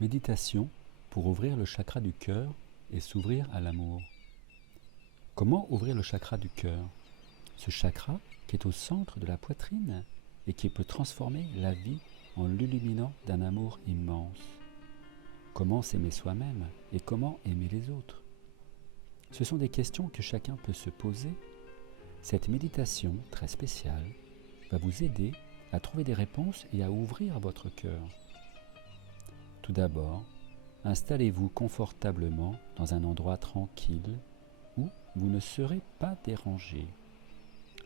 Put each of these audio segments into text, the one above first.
Méditation pour ouvrir le chakra du cœur et s'ouvrir à l'amour. Comment ouvrir le chakra du cœur? Ce chakra qui est au centre de la poitrine et qui peut transformer la vie en l'illuminant d'un amour immense. Comment s'aimer soi-même et comment aimer les autres? Ce sont des questions que chacun peut se poser. Cette méditation très spéciale va vous aider à trouver des réponses et à ouvrir votre cœur. Tout d'abord, installez-vous confortablement dans un endroit tranquille où vous ne serez pas dérangé.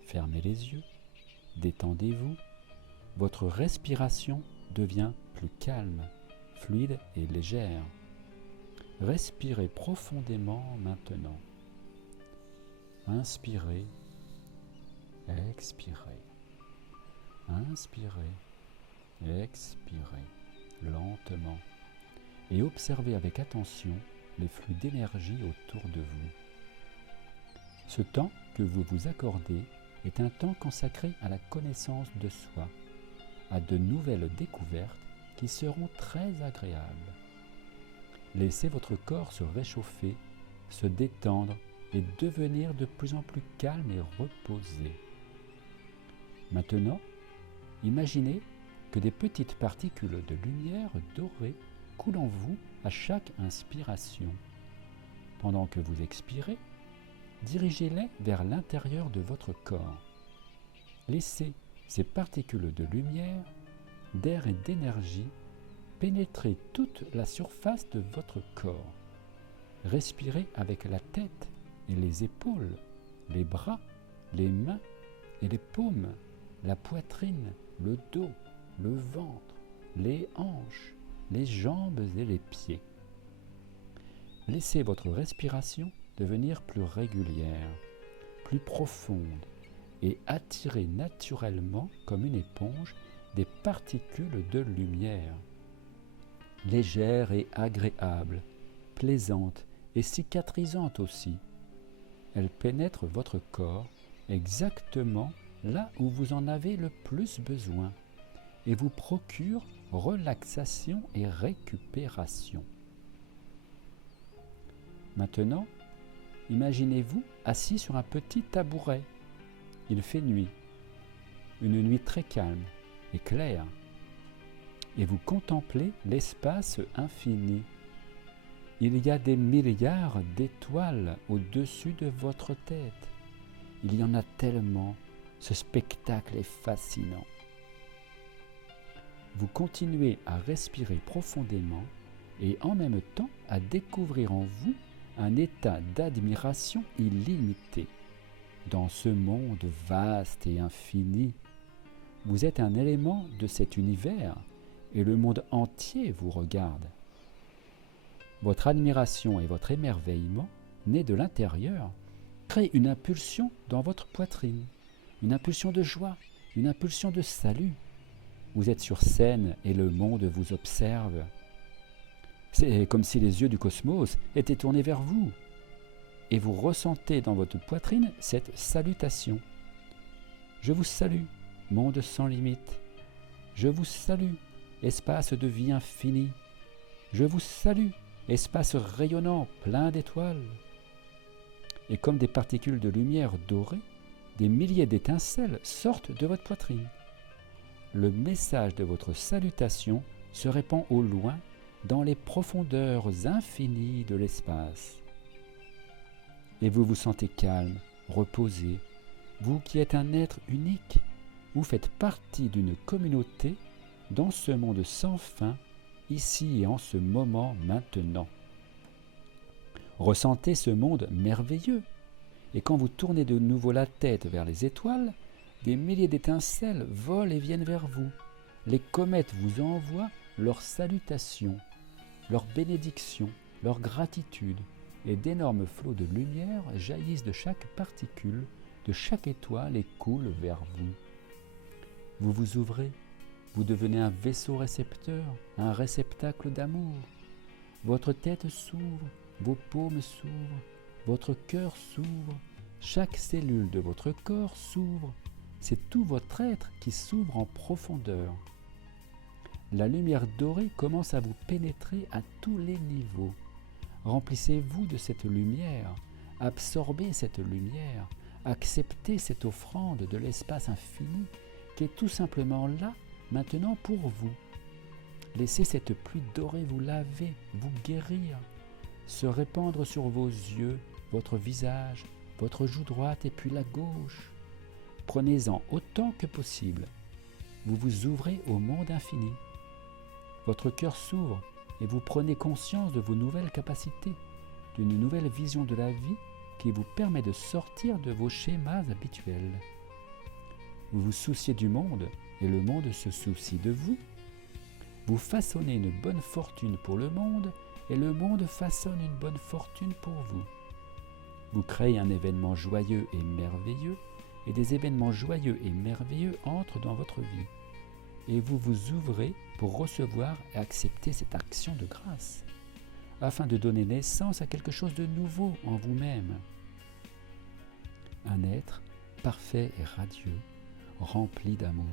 Fermez les yeux, détendez-vous. Votre respiration devient plus calme, fluide et légère. Respirez profondément maintenant. Inspirez, expirez. Inspirez, expirez lentement et observez avec attention les flux d'énergie autour de vous. Ce temps que vous vous accordez est un temps consacré à la connaissance de soi, à de nouvelles découvertes qui seront très agréables. Laissez votre corps se réchauffer, se détendre et devenir de plus en plus calme et reposé. Maintenant, imaginez que des petites particules de lumière dorée coulent en vous à chaque inspiration. Pendant que vous expirez, dirigez-les vers l'intérieur de votre corps. Laissez ces particules de lumière, d'air et d'énergie pénétrer toute la surface de votre corps. Respirez avec la tête et les épaules, les bras, les mains et les paumes, la poitrine, le dos, le ventre, les hanches, les jambes et les pieds. Laissez votre respiration devenir plus régulière, plus profonde et attirez naturellement comme une éponge des particules de lumière. Légères et agréables, plaisantes et cicatrisantes aussi. Elles pénètrent votre corps exactement là où vous en avez le plus besoin et vous procurent relaxation et récupération. Maintenant, imaginez-vous assis sur un petit tabouret. Il fait nuit, une nuit très calme et claire, et vous contemplez l'espace infini. Il y a des milliards d'étoiles au-dessus de votre tête. Il y en a tellement, ce spectacle est fascinant. Vous continuez à respirer profondément et en même temps à découvrir en vous un état d'admiration illimité. Dans ce monde vaste et infini, vous êtes un élément de cet univers et le monde entier vous regarde. Votre admiration et votre émerveillement, nés de l'intérieur, créent une impulsion dans votre poitrine, une impulsion de joie, une impulsion de salut. Vous êtes sur scène et le monde vous observe. C'est comme si les yeux du cosmos étaient tournés vers vous. Et vous ressentez dans votre poitrine cette salutation. Je vous salue, monde sans limite. Je vous salue, espace de vie infini. Je vous salue, espace rayonnant, plein d'étoiles. Et comme des particules de lumière dorée, des milliers d'étincelles sortent de votre poitrine. Le message de votre salutation se répand au loin dans les profondeurs infinies de l'espace. Et vous vous sentez calme, reposé, vous qui êtes un être unique, vous faites partie d'une communauté dans ce monde sans fin, ici et en ce moment maintenant. Ressentez ce monde merveilleux, et quand vous tournez de nouveau la tête vers les étoiles, des milliers d'étincelles volent et viennent vers vous. Les comètes vous envoient leurs salutations, leurs bénédictions, leur gratitude, et d'énormes flots de lumière jaillissent de chaque particule, de chaque étoile et coulent vers vous. Vous vous ouvrez, vous devenez un vaisseau récepteur, un réceptacle d'amour. Votre tête s'ouvre, vos paumes s'ouvrent, votre cœur s'ouvre, chaque cellule de votre corps s'ouvre. C'est tout votre être qui s'ouvre en profondeur. La lumière dorée commence à vous pénétrer à tous les niveaux. Remplissez-vous de cette lumière, absorbez cette lumière, acceptez cette offrande de l'espace infini qui est tout simplement là, maintenant pour vous. Laissez cette pluie dorée vous laver, vous guérir, se répandre sur vos yeux, votre visage, votre joue droite et puis la gauche. Prenez-en autant que possible. Vous vous ouvrez au monde infini. Votre cœur s'ouvre et vous prenez conscience de vos nouvelles capacités, d'une nouvelle vision de la vie qui vous permet de sortir de vos schémas habituels. Vous vous souciez du monde et le monde se soucie de vous. Vous façonnez une bonne fortune pour le monde et le monde façonne une bonne fortune pour vous. Vous créez un événement joyeux et merveilleux et des événements joyeux et merveilleux entrent dans votre vie. Et vous vous ouvrez pour recevoir et accepter cette action de grâce, afin de donner naissance à quelque chose de nouveau en vous-même. Un être parfait et radieux, rempli d'amour.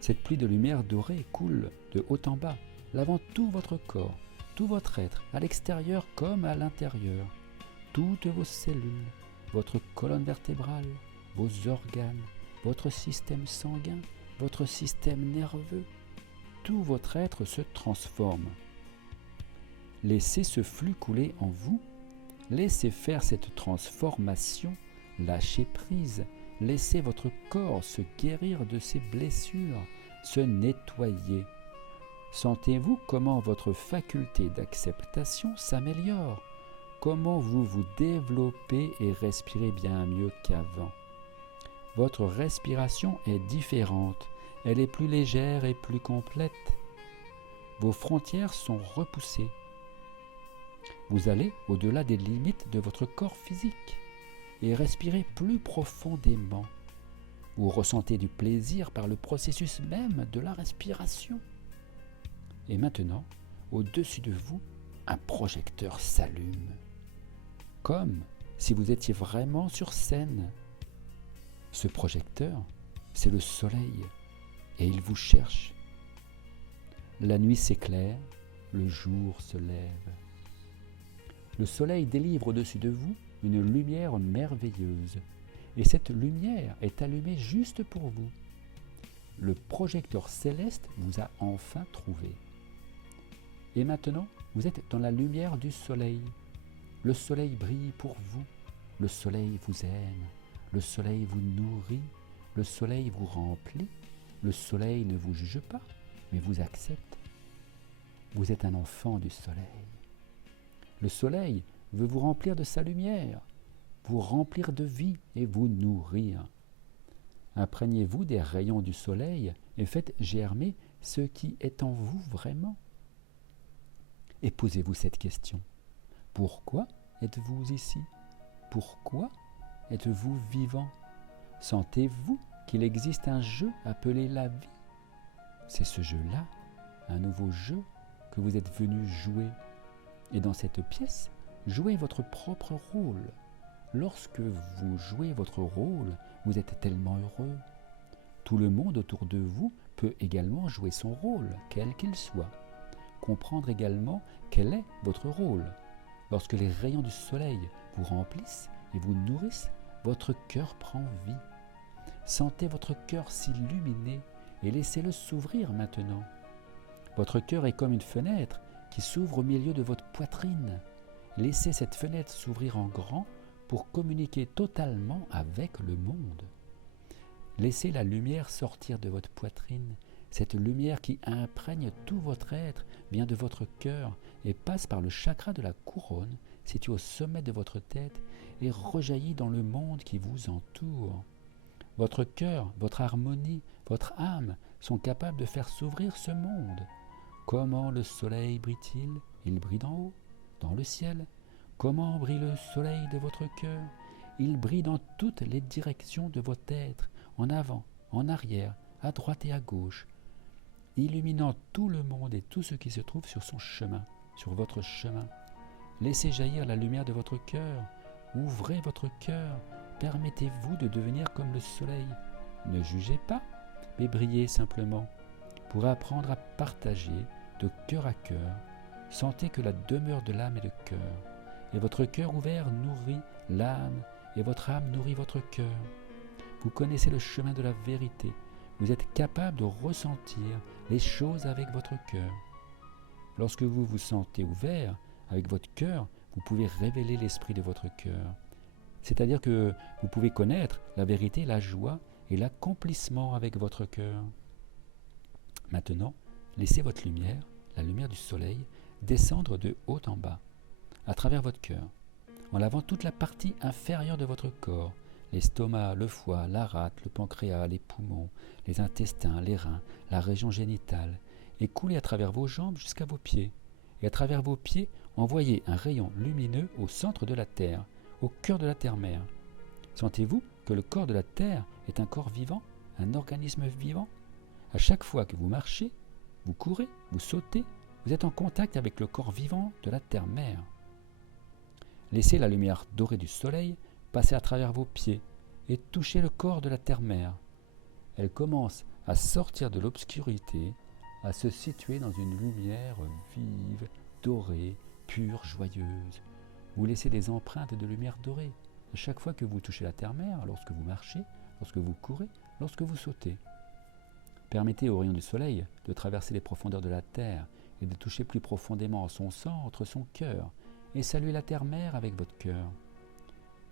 Cette pluie de lumière dorée coule de haut en bas, lavant tout votre corps, tout votre être, à l'extérieur comme à l'intérieur, toutes vos cellules, votre colonne vertébrale, vos organes, votre système sanguin, votre système nerveux, tout votre être se transforme. Laissez ce flux couler en vous, laissez faire cette transformation, lâchez prise, laissez votre corps se guérir de ses blessures, se nettoyer. Sentez-vous comment votre faculté d'acceptation s'améliore, comment vous vous développez et respirez bien mieux qu'avant. Votre respiration est différente, elle est plus légère et plus complète. Vos frontières sont repoussées. Vous allez au-delà des limites de votre corps physique et respirez plus profondément. Vous ressentez du plaisir par le processus même de la respiration. Et maintenant, au-dessus de vous, un projecteur s'allume, comme si vous étiez vraiment sur scène. Ce projecteur, c'est le soleil, et il vous cherche. La nuit s'éclaire, le jour se lève. Le soleil délivre au-dessus de vous une lumière merveilleuse, et cette lumière est allumée juste pour vous. Le projecteur céleste vous a enfin trouvé. Et maintenant, vous êtes dans la lumière du soleil. Le soleil brille pour vous, le soleil vous aime. Le soleil vous nourrit, le soleil vous remplit, le soleil ne vous juge pas, mais vous accepte. Vous êtes un enfant du soleil. Le soleil veut vous remplir de sa lumière, vous remplir de vie et vous nourrir. Imprégnez-vous des rayons du soleil et faites germer ce qui est en vous vraiment. Et posez-vous cette question. Pourquoi êtes-vous ici? Pourquoi êtes-vous vivant? Sentez-vous qu'il existe un jeu appelé la vie? C'est ce jeu-là, un nouveau jeu que vous êtes venu jouer. Et dans cette pièce, jouez votre propre rôle. Lorsque vous jouez votre rôle, vous êtes tellement heureux. Tout le monde autour de vous peut également jouer son rôle, quel qu'il soit. Comprendre également quel est votre rôle. Lorsque les rayons du soleil vous remplissent et vous nourrissent, votre cœur prend vie. Sentez votre cœur s'illuminer et laissez-le s'ouvrir maintenant. Votre cœur est comme une fenêtre qui s'ouvre au milieu de votre poitrine. Laissez cette fenêtre s'ouvrir en grand pour communiquer totalement avec le monde. Laissez la lumière sortir de votre poitrine. Cette lumière qui imprègne tout votre être vient de votre cœur et passe par le chakra de la couronne situé au sommet de votre tête et rejaillit dans le monde qui vous entoure. Votre cœur, votre harmonie, votre âme sont capables de faire s'ouvrir ce monde. Comment le soleil brille-t-il? Il brille d'en haut, dans le ciel. Comment brille le soleil de votre cœur? Il brille dans toutes les directions de votre être, en avant, en arrière, à droite et à gauche, illuminant tout le monde et tout ce qui se trouve sur son chemin, sur votre chemin. Laissez jaillir la lumière de votre cœur. Ouvrez votre cœur. Permettez-vous de devenir comme le soleil. Ne jugez pas, mais brillez simplement. pour apprendre à partager de cœur à cœur. Sentez que la demeure de l'âme est le cœur, et votre cœur ouvert nourrit l'âme, et votre âme nourrit votre cœur. Vous connaissez le chemin de la vérité. Vous êtes capable de ressentir les choses avec votre cœur. Lorsque vous vous sentez ouvert avec votre cœur, vous pouvez révéler l'esprit de votre cœur. C'est-à-dire que vous pouvez connaître la vérité, la joie et l'accomplissement avec votre cœur. Maintenant, laissez votre lumière, la lumière du soleil, descendre de haut en bas, à travers votre cœur, en lavant toute la partie inférieure de votre corps, l'estomac, le foie, la rate, le pancréas, les poumons, les intestins, les reins, la région génitale, et couler à travers vos jambes jusqu'à vos pieds. Et à travers vos pieds, envoyez un rayon lumineux au centre de la Terre, au cœur de la Terre-Mère. Sentez-vous que le corps de la Terre est un corps vivant, un organisme vivant? À chaque fois que vous marchez, vous courez, vous sautez, vous êtes en contact avec le corps vivant de la Terre-Mère. Laissez la lumière dorée du soleil passer à travers vos pieds et toucher le corps de la Terre-Mère. Elle commence à sortir de l'obscurité, à se situer dans une lumière vive, dorée, pure, joyeuse. Vous laissez des empreintes de lumière dorée à chaque fois que vous touchez la Terre-Mère, lorsque vous marchez, lorsque vous courez, lorsque vous sautez. Permettez au rayon du soleil de traverser les profondeurs de la Terre et de toucher plus profondément son centre, son cœur, et saluez la Terre-Mère avec votre cœur.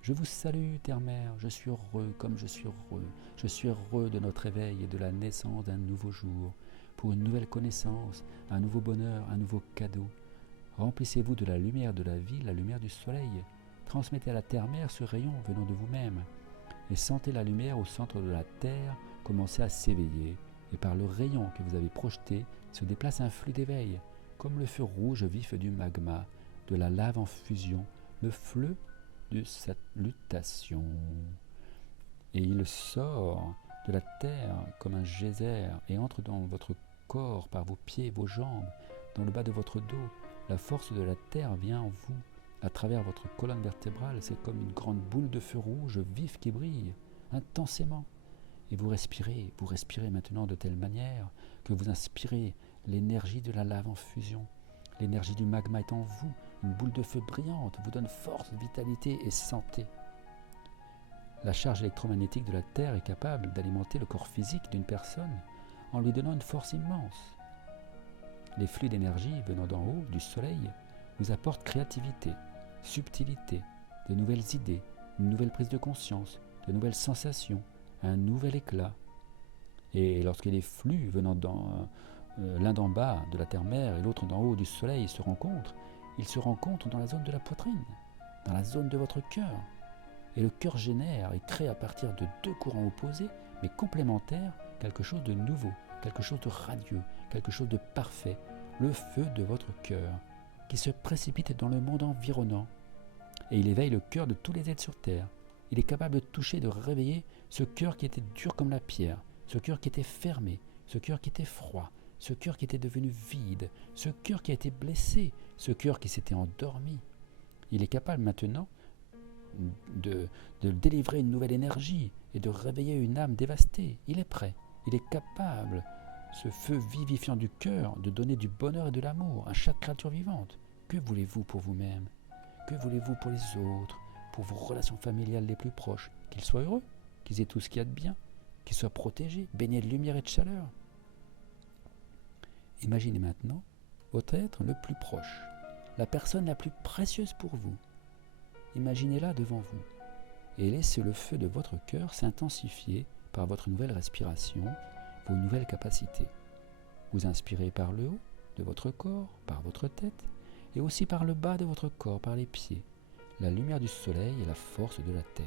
Je vous salue, Terre-Mère, je suis heureux comme je suis heureux. Je suis heureux de notre éveil et de la naissance d'un nouveau jour, pour une nouvelle connaissance, un nouveau bonheur, un nouveau cadeau. Remplissez-vous de la lumière de la vie, la lumière du soleil. Transmettez à la Terre-Mère ce rayon venant de vous-même. Et sentez la lumière au centre de la Terre commencer à s'éveiller. Et par le rayon que vous avez projeté, se déplace un flux d'éveil, comme le feu rouge vif du magma, de la lave en fusion, le fleu de salutation. Et il sort de la terre comme un geyser et entre dans votre corps par vos pieds, vos jambes, dans le bas de votre dos. La force de la terre vient en vous, à travers votre colonne vertébrale. C'est comme une grande boule de feu rouge vif qui brille intensément. Et vous respirez maintenant de telle manière que vous inspirez l'énergie de la lave en fusion. L'énergie du magma est en vous, une boule de feu brillante vous donne force, vitalité et santé. La charge électromagnétique de la Terre est capable d'alimenter le corps physique d'une personne en lui donnant une force immense. Les flux d'énergie venant d'en haut, du soleil, vous apportent créativité, subtilité, de nouvelles idées, une nouvelle prise de conscience, de nouvelles sensations, un nouvel éclat. Et lorsque les flux venant l'un d'en bas de la Terre-Mère et l'autre d'en haut du soleil se rencontrent, ils se rencontrent dans la zone de la poitrine, dans la zone de votre cœur. Et le cœur génère et crée à partir de deux courants opposés, mais complémentaires, quelque chose de nouveau, quelque chose de radieux, quelque chose de parfait, le feu de votre cœur, qui se précipite dans le monde environnant. Et il éveille le cœur de tous les êtres sur Terre. Il est capable de toucher, de réveiller ce cœur qui était dur comme la pierre, ce cœur qui était fermé, ce cœur qui était froid, ce cœur qui était devenu vide, ce cœur qui a été blessé, ce cœur qui s'était endormi. Il est capable maintenant de délivrer une nouvelle énergie et de réveiller une âme dévastée. Il est prêt, il est capable, ce feu vivifiant du cœur, de donner du bonheur et de l'amour à chaque créature vivante. Que voulez-vous pour vous-même? Que voulez-vous pour les autres, pour vos relations familiales les plus proches? Qu'ils soient heureux, qu'ils aient tout ce qu'il y a de bien, qu'ils soient protégés, baignés de lumière et de chaleur. Imaginez maintenant votre être le plus proche, la personne la plus précieuse pour vous. Imaginez-la devant vous et laissez le feu de votre cœur s'intensifier par votre nouvelle respiration, vos nouvelles capacités. Vous inspirez par le haut de votre corps, par votre tête, et aussi par le bas de votre corps, par les pieds, la lumière du soleil et la force de la terre.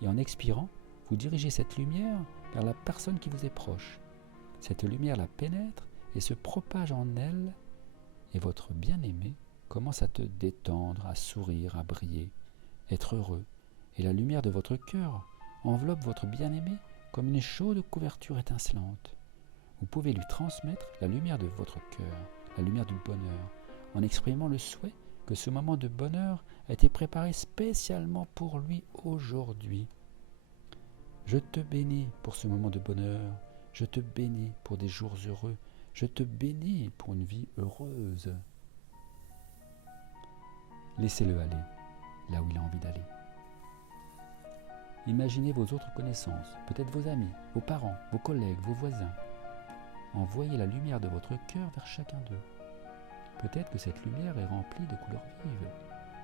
Et en expirant, vous dirigez cette lumière vers la personne qui vous est proche. Cette lumière la pénètre et se propage en elle, et votre bien-aimé commence à te détendre, à sourire, à briller, être heureux, et la lumière de votre cœur enveloppe votre bien-aimé comme une chaude couverture étincelante. Vous pouvez lui transmettre la lumière de votre cœur, la lumière du bonheur, en exprimant le souhait que ce moment de bonheur a été préparé spécialement pour lui aujourd'hui. Je te bénis pour ce moment de bonheur, Je te bénis pour des jours heureux. Je te bénis pour une vie heureuse. Laissez-le aller là où il a envie d'aller. Imaginez vos autres connaissances, peut-être vos amis, vos parents, vos collègues, vos voisins. Envoyez la lumière de votre cœur vers chacun d'eux. Peut-être que cette lumière est remplie de couleurs vives,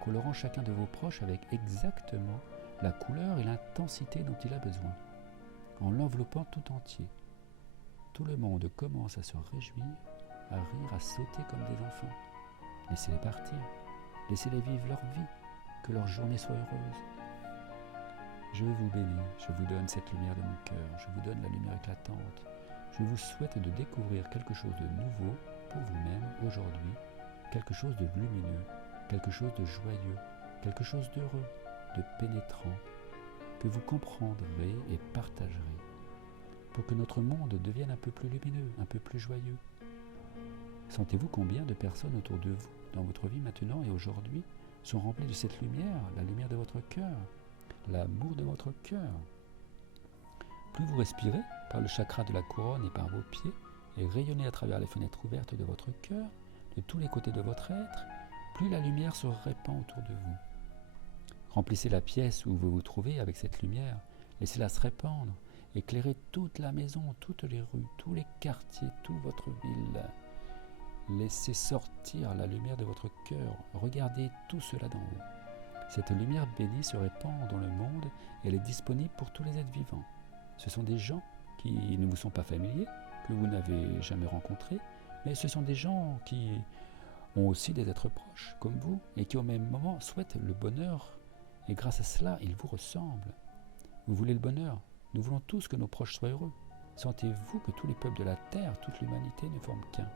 colorant chacun de vos proches avec exactement la couleur et l'intensité dont il a besoin, en l'enveloppant tout entier. Tout le monde commence à se réjouir, à rire, à sauter comme des enfants. Laissez-les partir, laissez-les vivre leur vie, que leur journée soit heureuse. Je vous bénis, je vous donne cette lumière de mon cœur, je vous donne la lumière éclatante. Je vous souhaite de découvrir quelque chose de nouveau pour vous-même aujourd'hui, quelque chose de lumineux, quelque chose de joyeux, quelque chose d'heureux, de pénétrant, que vous comprendrez et partagerez, pour que notre monde devienne un peu plus lumineux, un peu plus joyeux. Sentez-vous combien de personnes autour de vous, dans votre vie maintenant et aujourd'hui, sont remplies de cette lumière, la lumière de votre cœur, l'amour de votre cœur. Plus vous respirez par le chakra de la couronne et par vos pieds, et rayonnez à travers les fenêtres ouvertes de votre cœur, de tous les côtés de votre être, plus la lumière se répand autour de vous. Remplissez la pièce où vous vous trouvez avec cette lumière, laissez-la se répandre, éclairez toute la maison, toutes les rues, tous les quartiers, toute votre ville. Laissez sortir la lumière de votre cœur, regardez tout cela d'en haut. Cette lumière bénie se répand dans le monde et elle est disponible pour tous les êtres vivants. Ce sont des gens qui ne vous sont pas familiers, que vous n'avez jamais rencontrés, mais ce sont des gens qui ont aussi des êtres proches, comme vous, et qui au même moment souhaitent le bonheur, et grâce à cela, ils vous ressemblent. Vous voulez le bonheur? Nous voulons tous que nos proches soient heureux. Sentez-vous que tous les peuples de la Terre, toute l'humanité ne forment qu'un.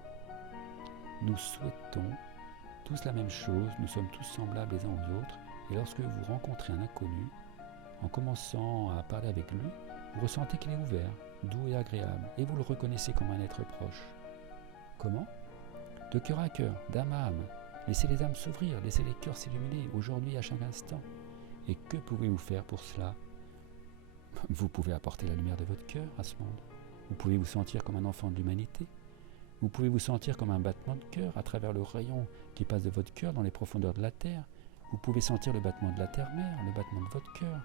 Nous souhaitons tous la même chose, nous sommes tous semblables les uns aux autres, et lorsque vous rencontrez un inconnu, en commençant à parler avec lui, vous ressentez qu'il est ouvert, doux et agréable, et vous le reconnaissez comme un être proche. Comment? De cœur à cœur, d'âme à âme. Laissez les âmes s'ouvrir, laissez les cœurs s'illuminer, aujourd'hui à chaque instant. Et que pouvez-vous faire pour cela? Vous pouvez apporter la lumière de votre cœur à ce monde. Vous pouvez vous sentir comme un enfant de l'humanité. Vous pouvez vous sentir comme un battement de cœur à travers le rayon qui passe de votre cœur dans les profondeurs de la terre. Vous pouvez sentir le battement de la terre-mère, le battement de votre cœur.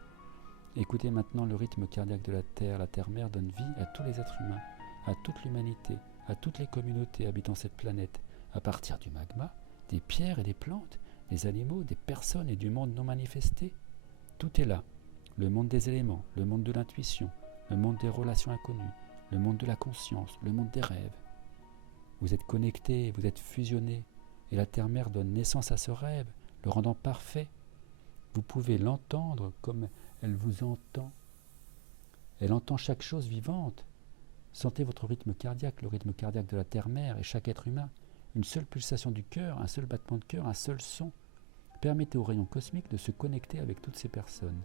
Écoutez maintenant le rythme cardiaque de la terre. La terre-mère donne vie à tous les êtres humains, à toute l'humanité, à toutes les communautés habitant cette planète, à partir du magma, des pierres et des plantes, des animaux, des personnes et du monde non manifesté. Tout est là. Le monde des éléments, le monde de l'intuition, le monde des relations inconnues, le monde de la conscience, le monde des rêves. Vous êtes connectés, vous êtes fusionnés, et la Terre-Mère donne naissance à ce rêve, le rendant parfait. Vous pouvez l'entendre comme elle vous entend. Elle entend chaque chose vivante. Sentez votre rythme cardiaque, le rythme cardiaque de la Terre-Mère et chaque être humain. Une seule pulsation du cœur, un seul battement de cœur, un seul son. Permettez aux rayons cosmiques de se connecter avec toutes ces personnes.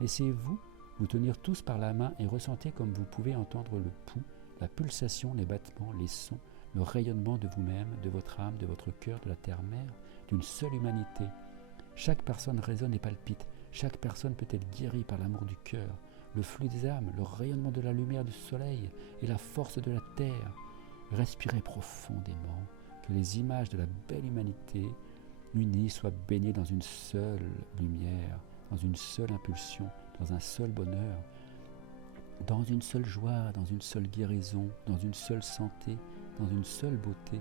Laissez-vous vous tenir tous par la main et ressentez comme vous pouvez entendre le pouls, la pulsation, les battements, les sons, le rayonnement de vous-même, de votre âme, de votre cœur, de la Terre-Mère, d'une seule humanité. Chaque personne résonne et palpite. Chaque personne peut être guérie par l'amour du cœur, le flux des âmes, le rayonnement de la lumière du soleil et la force de la terre. Respirez profondément, que les images de la belle humanité unie soient baignées dans une seule lumière, dans une seule impulsion, dans un seul bonheur, dans une seule joie, dans une seule guérison, dans une seule santé, dans une seule beauté.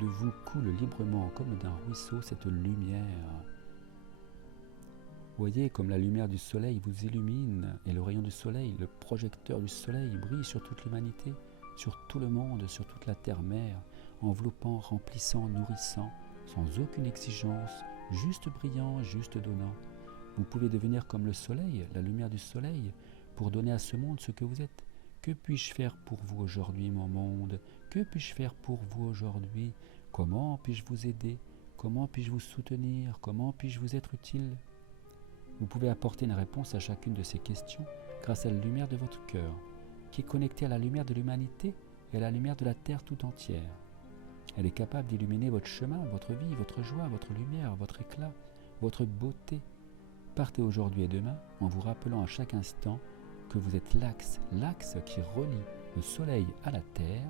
De vous coule librement, comme d'un ruisseau, cette lumière. Voyez comme la lumière du soleil vous illumine, et le rayon du soleil, le projecteur du soleil, brille sur toute l'humanité, sur tout le monde, sur toute la terre-mère, enveloppant, remplissant, nourrissant, sans aucune exigence, juste brillant, juste donnant. Vous pouvez devenir comme le soleil, la lumière du soleil, pour donner à ce monde ce que vous êtes. Que puis-je faire pour vous aujourd'hui, mon monde? Que puis-je faire pour vous aujourd'hui? Comment puis-je vous aider? Comment puis-je vous soutenir? Comment puis-je vous être utile? Vous pouvez apporter une réponse à chacune de ces questions grâce à la lumière de votre cœur, qui est connectée à la lumière de l'humanité et à la lumière de la Terre tout entière. Elle est capable d'illuminer votre chemin, votre vie, votre joie, votre lumière, votre éclat, votre beauté. Partez aujourd'hui et demain en vous rappelant à chaque instant que vous êtes l'axe qui relie le soleil à la terre,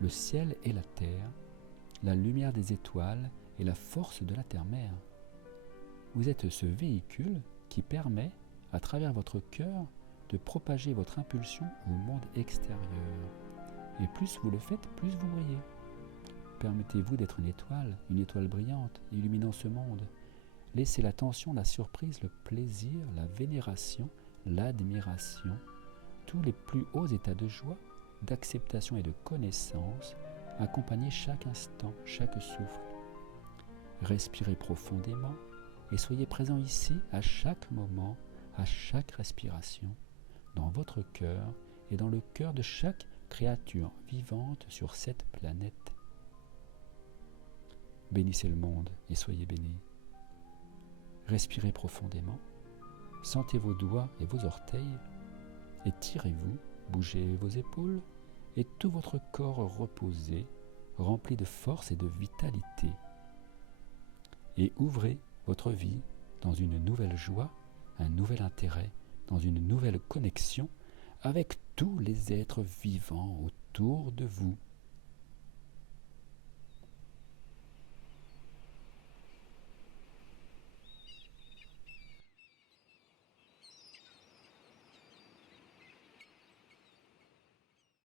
le ciel et la terre, la lumière des étoiles et la force de la terre-mère. Vous êtes ce véhicule qui permet, à travers votre cœur, de propager votre impulsion au monde extérieur. Et plus vous le faites, plus vous brillez. Permettez-vous d'être une étoile brillante, illuminant ce monde. Laissez l'attention, la surprise, le plaisir, la vénération, l'admiration, tous les plus hauts états de joie, d'acceptation et de connaissance, accompagner chaque instant, chaque souffle. Respirez profondément et soyez présent ici à chaque moment, à chaque respiration, dans votre cœur et dans le cœur de chaque créature vivante sur cette planète. Bénissez le monde et soyez bénis. Respirez profondément, sentez vos doigts et vos orteils, étirez-vous, bougez vos épaules et tout votre corps reposé, rempli de force et de vitalité. Et ouvrez votre vie dans une nouvelle joie, un nouvel intérêt, dans une nouvelle connexion avec tous les êtres vivants autour de vous.